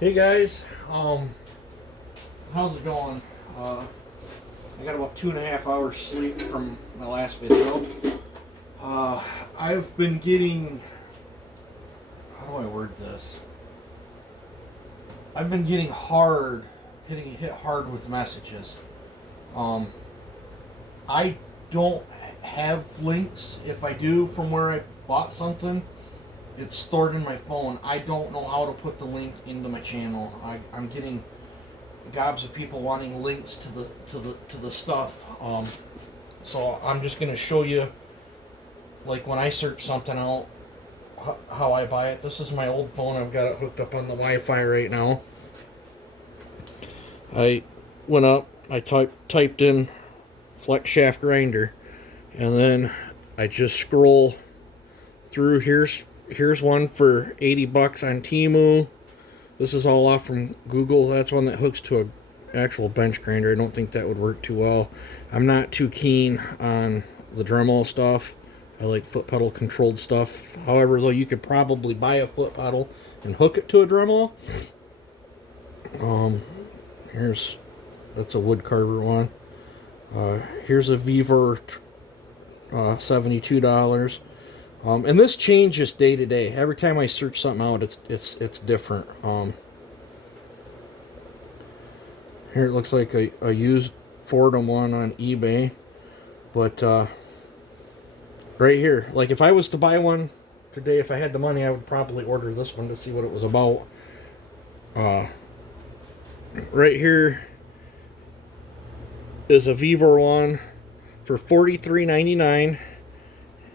Hey guys, how's it going? I got about 2.5 hours sleep from my last video. Uh, I've been getting, how do I word this? I've been getting hit hard with messages. Um, I don't have links. If I do from where I bought something, it's stored in my phone. I don't know how to put the link into my channel. I'm getting gobs of people wanting links to the stuff. So I'm just gonna show you, like when I search something out, how I buy it. This is my old phone. I've got it hooked up on the Wi-Fi right now. I went up. I typed in flex shaft grinder, and then I just scroll through. Here's one for $80 on Temu. This is all off from Google. That's one that hooks to an actual bench grinder. I don't think that would work too well. I'm not too keen on the Dremel stuff. I like foot pedal controlled stuff. However, though, you could probably buy a foot pedal and hook it to a Dremel. That's a wood carver one. Here's a Vevor, $72. And this changes day to day. Every time I search something out, it's different. Here it looks like a used Fordham one on eBay, but right here, like if I was to buy one today, if I had the money, I would probably order this one to see what it was about. Right here is a Vevor one for $43.99.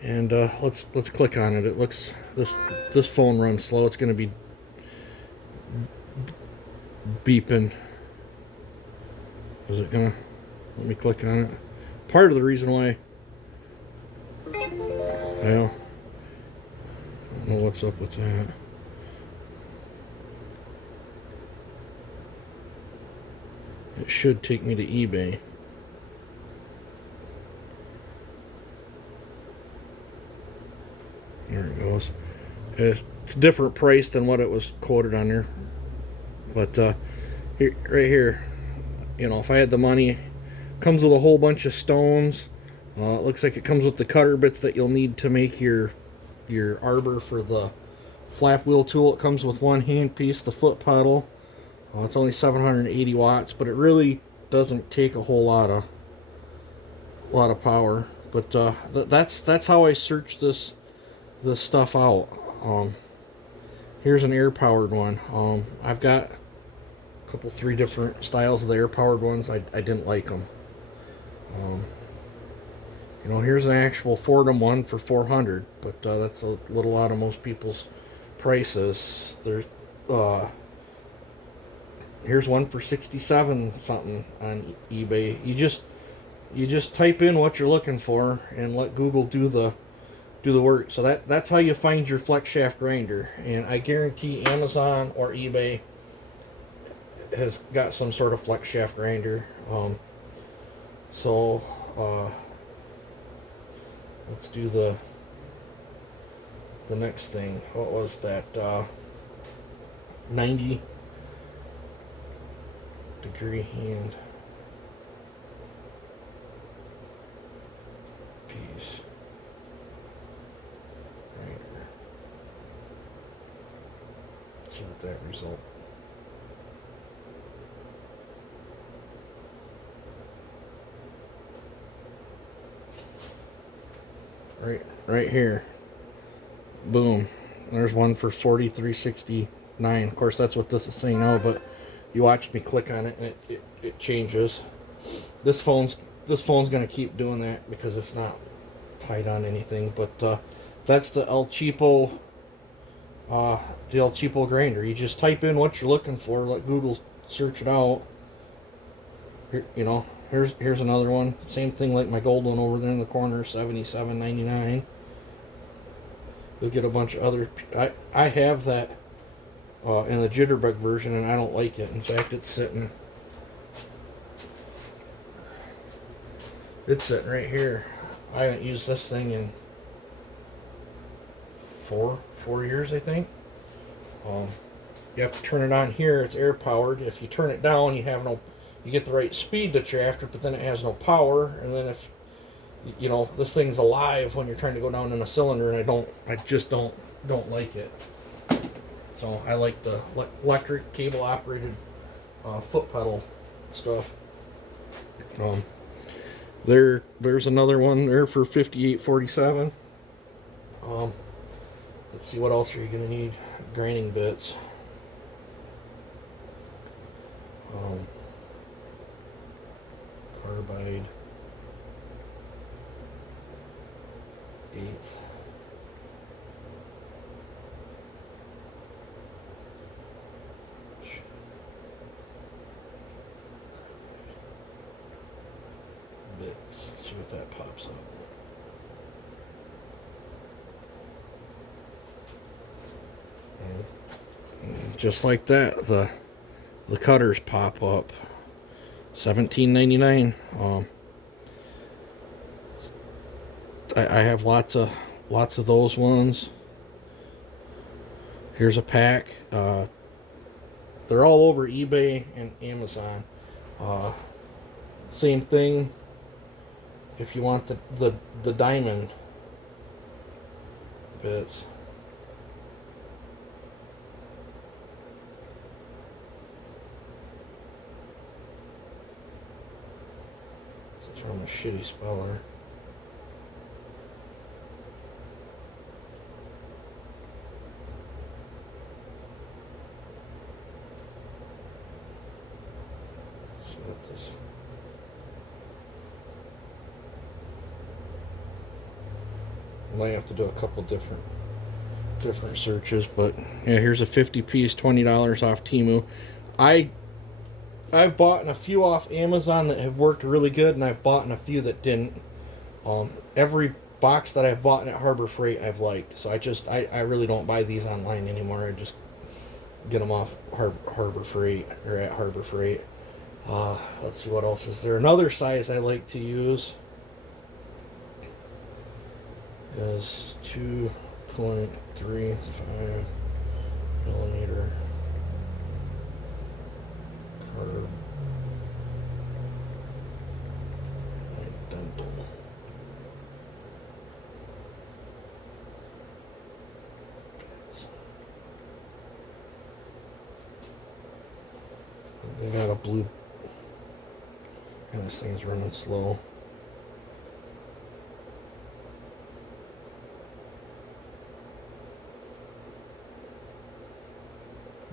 And let's click on it. It looks this phone runs slow. It's going to be beeping. Is it gonna let me click on it? Part of the reason why, well, I don't know what's up with that. It should take me to eBay. There it goes. It's a different price than what it was quoted on there. But here, right here, you know, if I had the money, comes with a whole bunch of stones. It looks like it comes with the cutter bits that you'll need to make your arbor for the flap wheel tool. It comes with one hand piece, the foot pedal. It's only 780 watts, but it really doesn't take a whole lot of power. But that's how I search this stuff out. Here's an air powered one. I've got a couple, three different styles of the air powered ones. I didn't like them. You know, here's an actual Fordham one for $400, but that's a little out of most people's prices. There's here's one for 67 something on eBay. You just type in what you're looking for and let Google do the work. So that's how you find your flex shaft grinder. And I guarantee Amazon or eBay has got some sort of flex shaft grinder. So let's do the next thing. What was that? 90 degree hand piece. Let's see what that result. Right here. Boom. There's one for $43.69. Of course, that's what this is saying now, but you watch me click on it and it changes. This phone's gonna keep doing that because it's not tied on anything. But that's the El Cheapo grinder. You just type in what you're looking for, let Google search it out. Here, you know, here's another one. Same thing like my gold one over there in the corner, $77.99. You'll get a bunch of other. I have that in the jitterbug version, and I don't like it. In fact, it's sitting right here. I haven't used this thing in four years, I think. You have to turn it on here. It's air powered. If you turn it down, you get the right speed that you're after, but then it has no power. And then if this thing's alive when you're trying to go down in a cylinder, and I just don't like it. So I like the electric cable operated foot pedal stuff. There's another one there for $58.47. Let's see, what else are you gonna need? Grinding bits. Carbide. Eighth. Bits. Let's see what that pops up. And just like that, the cutters pop up. $17.99. I have lots of those ones. Here's a pack. They're all over eBay and Amazon. Same thing. If you want the diamond bits. It's from a shitty speller. Let's see what this. I might have to do a couple different searches, but yeah, here's a 50-piece, $20 off Temu. I've bought a few off Amazon that have worked really good, and I've bought a few that didn't. Every box that I've bought at Harbor Freight I've liked, so I really don't buy these online anymore. I just get them off Harbor Freight or at Harbor Freight. Let's see what else is there. Another size I like to use is 2.35 millimeter carb dental. We got a blue, and this thing's running slow.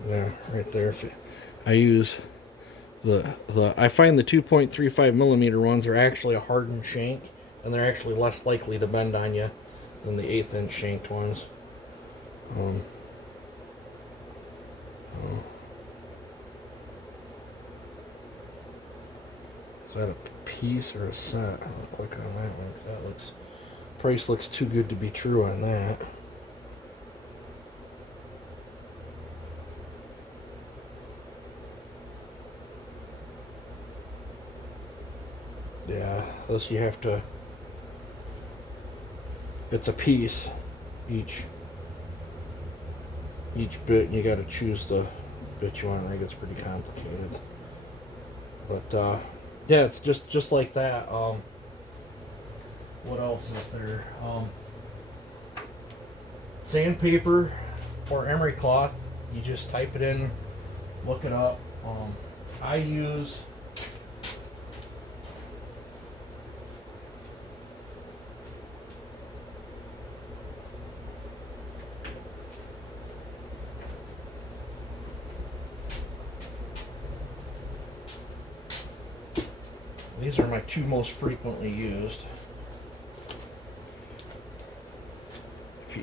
Yeah, right there. I use I find the 2.35 millimeter ones are actually a hardened shank, and they're actually less likely to bend on you than the 1/8 inch shanked ones. Is that a piece or a set? I'll click on that one. Price looks too good to be true on that. Yeah, this you have to. It's a piece, each bit, and you got to choose the bit you want. I think it's pretty complicated, but yeah, it's just like that. What else is there? Sandpaper or emery cloth. You just type it in, look it up. I use. These are my two most frequently used.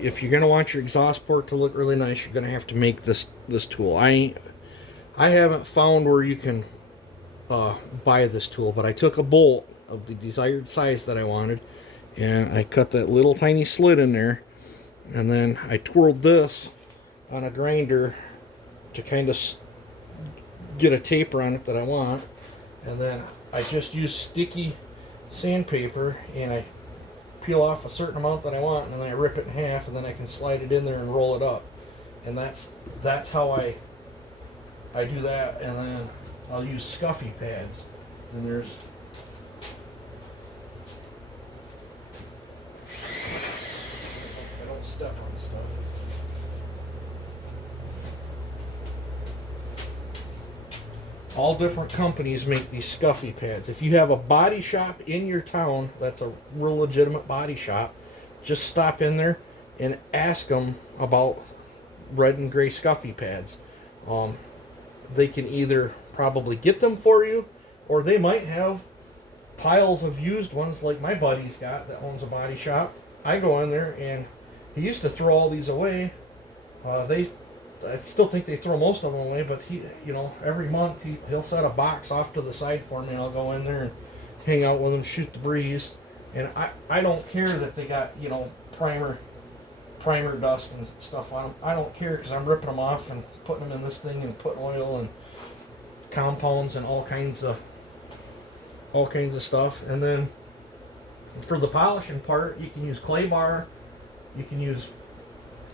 If you're gonna want your exhaust port to look really nice, you're gonna have to make this tool. I haven't found where you can buy this tool, but I took a bolt of the desired size that I wanted, and I cut that little tiny slit in there, and then I twirled this on a grinder to kind of get a taper on it that I want, and then I just use sticky sandpaper, and I peel off a certain amount that I want, and then I rip it in half, and then I can slide it in there and roll it up. And that's how I I do that, and then I'll use scuffy pads. And there's I don't step on stuff. All different companies make these scuffy pads. If you have a body shop in your town that's a real legitimate body shop, just stop in there and ask them about red and gray scuffy pads. They can either probably get them for you, or they might have piles of used ones like my buddy's got that owns a body shop. I go in there and he used to throw all these away. I still think they throw most of them away, but he, every month he'll set a box off to the side for me, and I'll go in there and hang out with him, shoot the breeze. And I don't care that they got, primer dust and stuff on them. I don't care, because I'm ripping them off and putting them in this thing and putting oil and compounds and all kinds of stuff. And then for the polishing part, you can use clay bar, you can use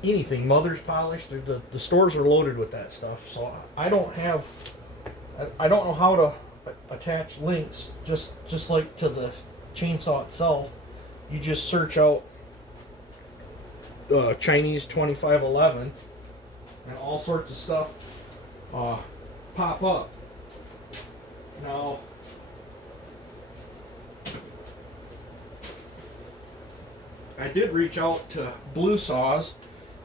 anything, mother's polish. The stores are loaded with that stuff. So I don't know how to attach links, just like to the chainsaw itself. You just search out Chinese 2511 and all sorts of stuff pop up. Now, I did reach out to Blue Saws,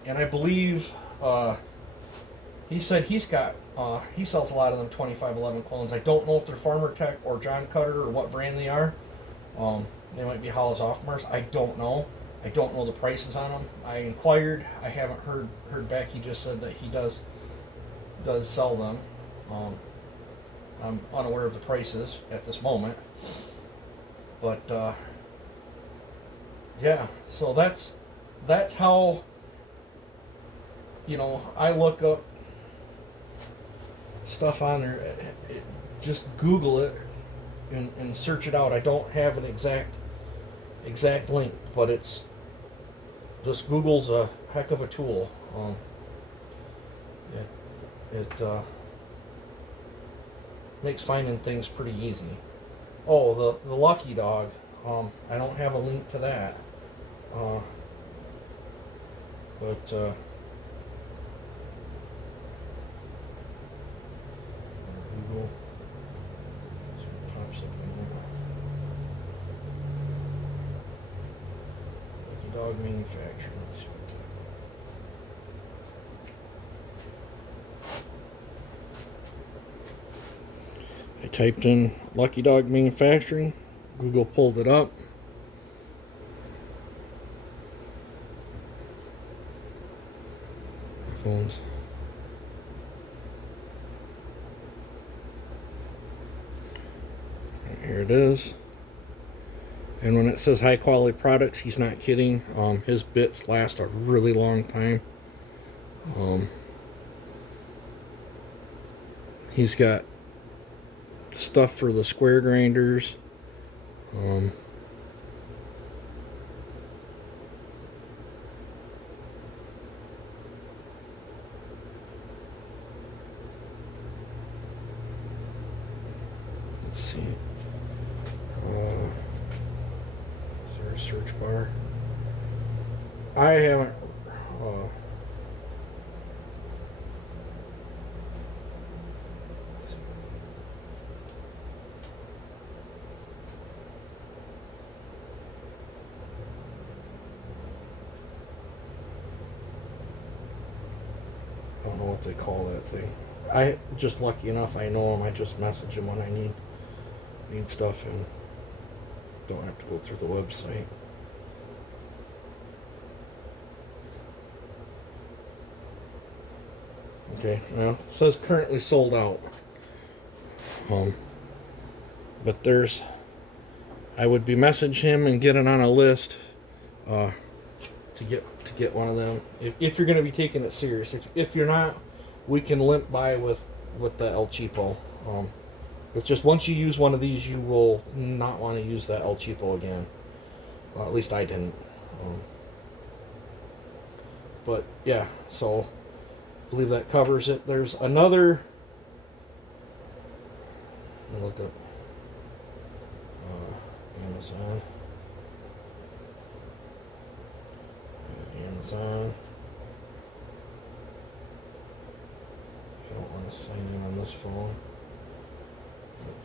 and I believe he said he sells a lot of them 2511 clones. I don't know if they're Farmer Tech or John Cutter or what brand they are. They might be Hollis Offmars. I don't know. I don't know the prices on them. I inquired. I haven't heard back. He just said that he does sell them. I'm unaware of the prices at this moment. But yeah, so that's how I look up stuff on there. Just Google it and search it out. I don't have an exact link, but this Google's a heck of a tool. It makes finding things pretty easy. Oh, the Lucky Dog. I don't have a link to that. But Google. So it pops up in there. Lucky Dog Manufacturing. Let's see what's that. I typed in Lucky Dog Manufacturing. Google pulled it up. Phones. Here it is. And when it says high quality products, he's not kidding. His bits last a really long time. He's got stuff for the square grinders. Let's see. Is there a search bar? I haven't. Let's see. I don't know what they call that thing. I just lucky enough I know him. I just message him when I need stuff and don't have to go through the website. Okay, well, it says currently sold out. But I would be message him and get it on a list to get one of them. If you're going to be taking it serious. If you're not, we can limp by with the El Cheapo. It's just once you use one of these, you will not want to use that El Cheapo again. Well, at least I didn't. But yeah, so I believe that covers it. There's another Look up Amazon. Amazon. I don't want to sign in on this phone, but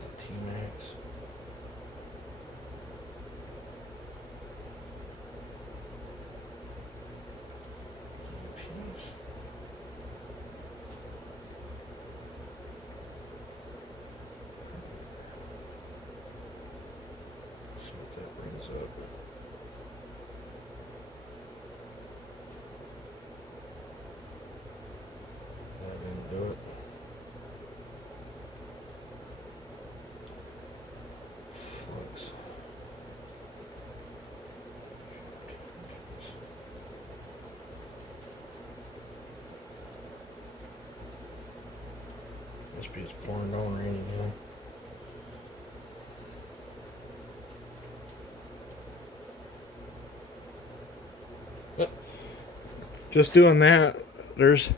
the T-Max. See what that brings up. That didn't do it. Flux. Must be it's pouring down raining now. Just doing that, there's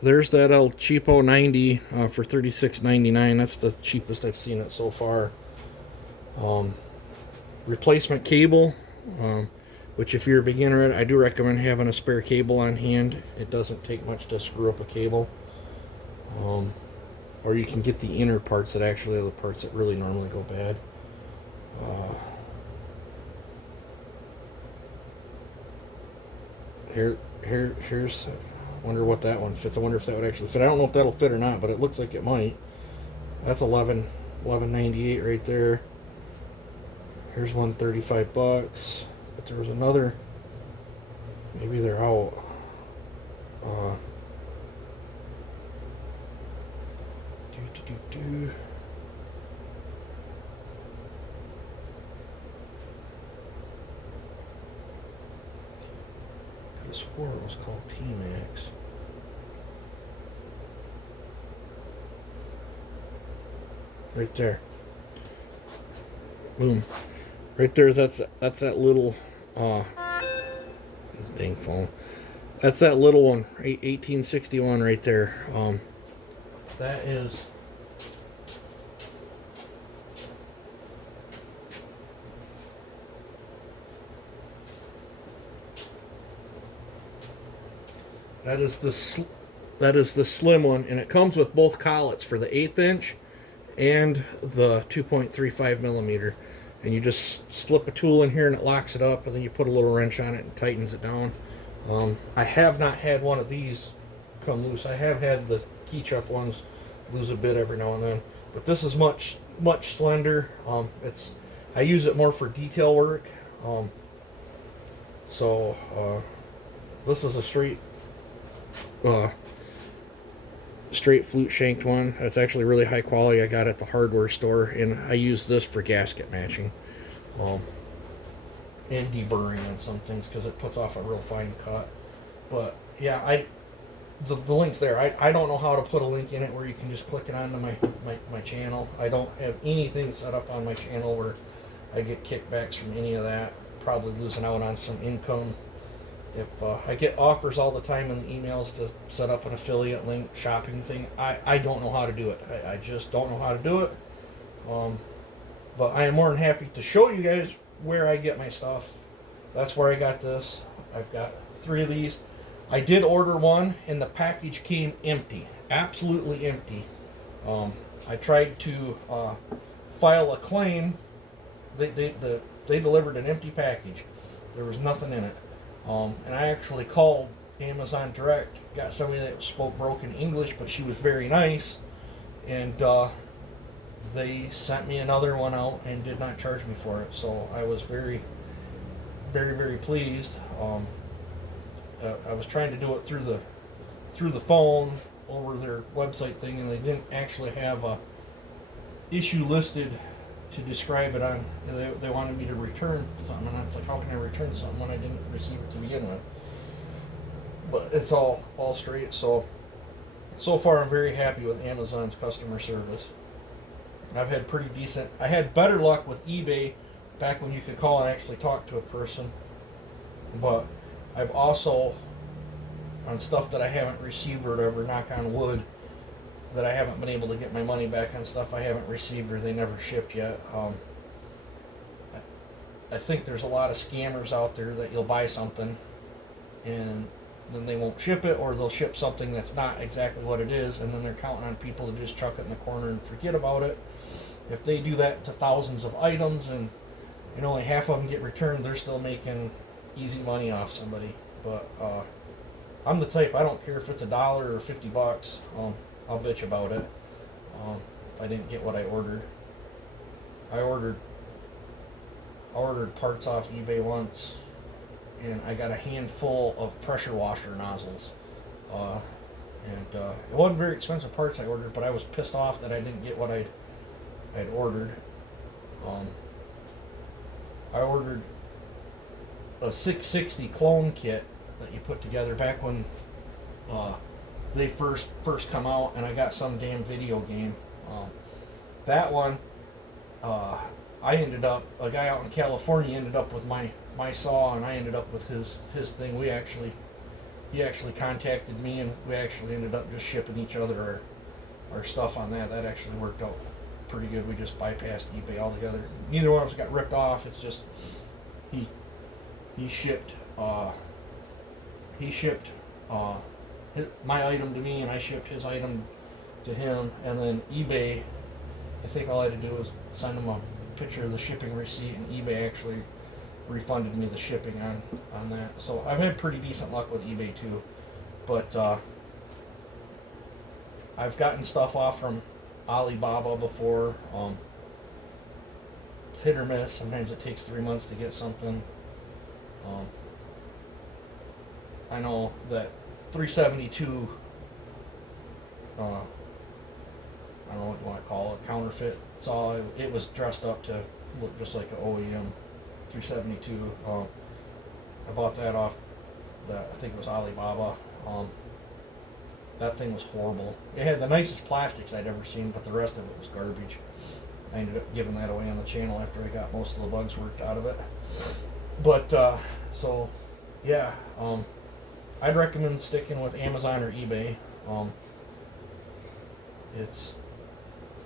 that El Cheapo 90 for $36.99. That's the cheapest I've seen it so far. Replacement cable, which if you're a beginner, I do recommend having a spare cable on hand. It doesn't take much to screw up a cable. Or you can get the inner parts that actually are the parts that really normally go bad. Here's I wonder what that one fits. I wonder if that would actually fit. I don't know if that'll fit or not, but it looks like it might. That's $11.98 right there. Here's one $35, but there was another. Maybe they're out. I swore it was called T-Max. Right there. Boom. Right there, that's that little dang phone. That's that little one, 1861 right there. That is that is the slim one, and it comes with both collets for the 1/8 inch and the 2.35 millimeter. And you just slip a tool in here and it locks it up, and then you put a little wrench on it and tightens it down. I have not had one of these come loose. I have had the key chuck ones lose a bit every now and then, but this is much slender. I use it more for detail work. This is a straight flute shanked one. That's actually really high quality. I got it at the hardware store, and I use this for gasket matching and deburring on some things because it puts off a real fine cut. But yeah, the link's there. I don't know how to put a link in it where you can just click it onto my channel. I don't have anything set up on my channel where I get kickbacks from any of that. Probably losing out on some income. If I get offers all the time in the emails to set up an affiliate link shopping thing, I don't know how to do it. I just don't know how to do it. But I am more than happy to show you guys where I get my stuff. That's where I got this. I've got 3 of these. I did order one, and the package came empty, absolutely empty. I tried to file a claim. They delivered an empty package. There was nothing in it. And I actually called Amazon Direct, got somebody that spoke broken English, but she was very nice, and they sent me another one out and did not charge me for it. So I was very, very, very pleased. I was trying to do it through the phone over their website thing, and they didn't actually have a issue listed to describe it on. They wanted me to return something, and it's like, how can I return something when I didn't receive it to begin with? But it's all straight. So far I'm very happy with Amazon's customer service. I've had pretty decent. I had better luck with eBay back when you could call and actually talk to a person, but I've also on stuff that I haven't received or whatever, knock on wood, that I haven't been able to get my money back on stuff I haven't received or they never shipped yet. I think there's a lot of scammers out there that you'll buy something and then they won't ship it, or they'll ship something that's not exactly what it is, and then they're counting on people to just chuck it in the corner and forget about it. If they do that to thousands of items and only half of them get returned, they're still making easy money off somebody. But I'm the type, I don't care if it's $1 or $50. I'll bitch about it. If I didn't get what I ordered. I ordered parts off eBay once, and I got a handful of pressure washer nozzles. It wasn't very expensive parts I ordered, but I was pissed off that I didn't get what I'd ordered. I ordered a 660 clone kit that you put together back when they first come out, and I got some damn video game. That one, I ended up, a guy out in California ended up with my saw, and I ended up with his thing. He actually contacted me, and we actually ended up just shipping each other our stuff on that. That actually worked out pretty good. We just bypassed eBay altogether. Neither one of us got ripped off. It's just he shipped my item to me, and I shipped his item to him. And then eBay, I think all I had to do was send him a picture of the shipping receipt, and eBay actually refunded me the shipping on that. So I've had pretty decent luck with eBay too. But I've gotten stuff off from Alibaba before. It's hit or miss. Sometimes it takes 3 months to get something. I know that 372, I don't know what you want to call it, counterfeit saw. It was dressed up to look just like an OEM 372. I bought that off I think it was Alibaba. That thing was horrible. It had the nicest plastics I'd ever seen, but the rest of it was garbage. I ended up giving that away on the channel after I got most of the bugs worked out of it. But so yeah, I'd recommend sticking with Amazon or eBay.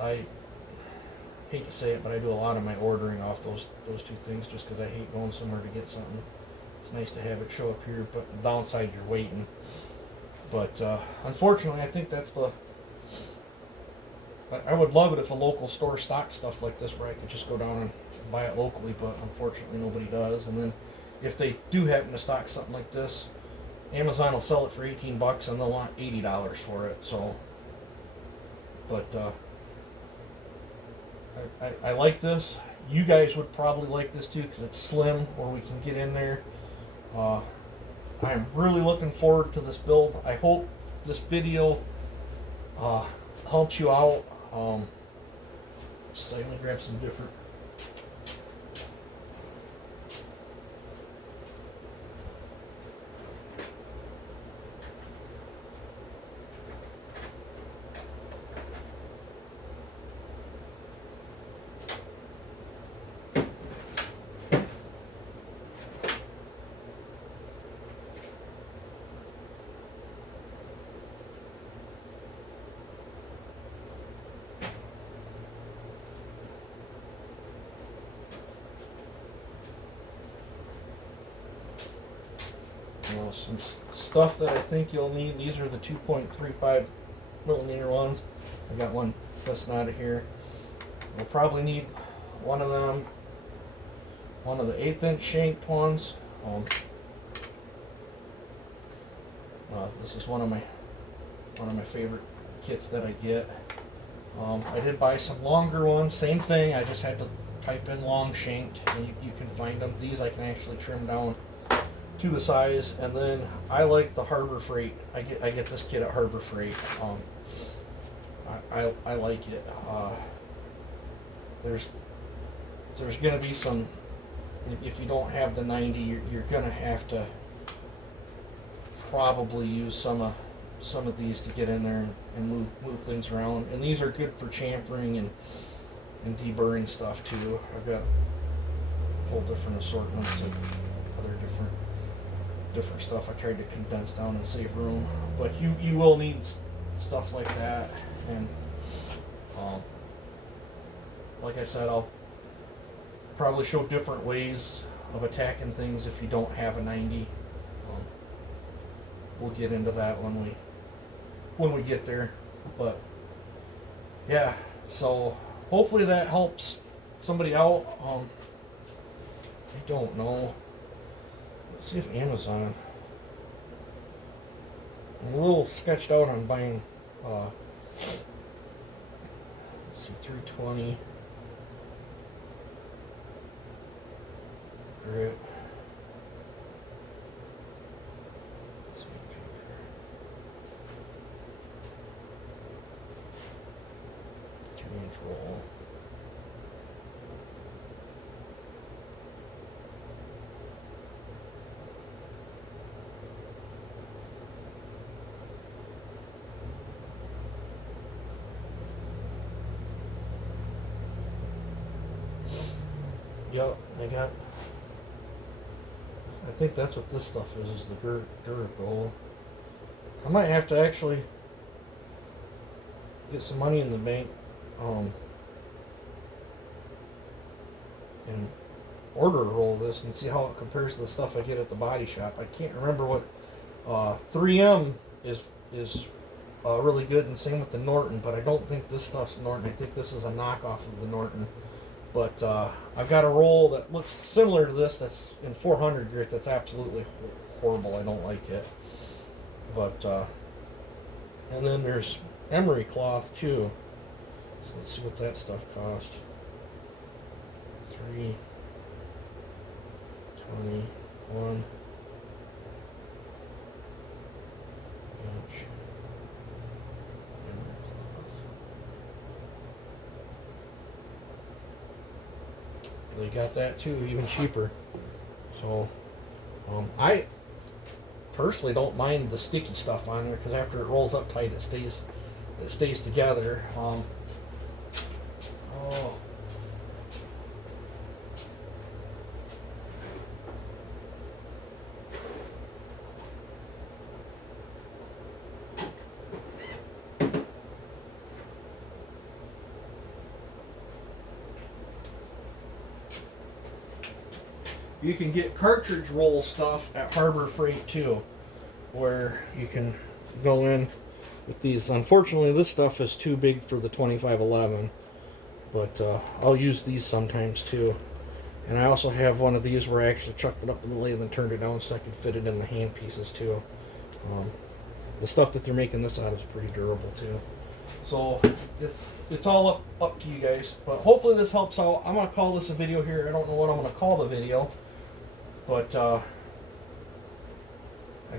I hate to say it, but I do a lot of my ordering off those two things just because I hate going somewhere to get something. It's nice to have it show up here, but the downside, you're waiting. But unfortunately, I think that's I would love it if a local store stocked stuff like this where I could just go down and buy it locally, but unfortunately nobody does. And then if they do happen to stock something like this, Amazon will sell it for $18 and they'll want $80 for it. So, but I like this. You guys would probably like this too because it's slim, where we can get in there. I'm really looking forward to this build. I hope this video helps you out. Just let me grab some different. Some stuff that I think you'll need. These are the 2.35 millimeter ones. I got one missing out of here. You'll probably need one of them. One of the 1/8 inch shanked ones. This is one of my favorite kits that I get. I did buy some longer ones. Same thing. I just had to type in long shanked, and you can find them. These I can actually trim down to the size. And then I like the Harbor Freight. I get this kit at Harbor Freight. I like it. There's gonna be some, if you don't have the 90, you're gonna have to probably use some of these to get in there and move things around. And these are good for chamfering and deburring stuff too. I've got a whole different assortments of other different different stuff I tried to condense down and save room. But you will need stuff like that, and like I said, I'll probably show different ways of attacking things if you don't have a 90. We'll get into that when we get there. But yeah, so hopefully that helps somebody out. I don't know. Let's see if Amazon. I'm a little sketched out on buying. Let's see, 320 grit. Sandpaper. 3-inch roll. Yep, I think that's what this stuff is the Duragold. I might have to actually get some money in the bank and order a roll of this and see how it compares to the stuff I get at the body shop. I can't remember what 3M is really good, and same with the Norton, but I don't think this stuff's Norton. I think this is a knockoff of the Norton. But I've got a roll that looks similar to this that's in 400 grit that's absolutely horrible. I don't like it. But, and then there's emery cloth too. So let's see what that stuff cost. 321 inch emery cloth. They got that too, even cheaper. So I personally don't mind the sticky stuff on there because after it rolls up tight, it stays together. Oh, you can get cartridge roll stuff at Harbor Freight too, where you can go in with these. Unfortunately, this stuff is too big for the 2511, but I'll use these sometimes too. And I also have one of these where I actually chucked it up in the lathe and turned it down so I could fit it in the hand pieces too. The stuff that they're making this out of is pretty durable too. So it's all up to you guys. But hopefully this helps out. I'm gonna call this a video here. I don't know what I'm gonna call the video, but I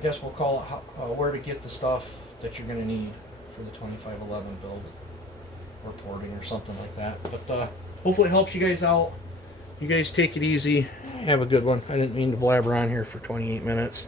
guess we'll call it where to get the stuff that you're gonna need for the 2511 build or porting or something like that. But hopefully it helps you guys out. You guys take it easy. Have a good one. I didn't mean to blabber on here for 28 minutes.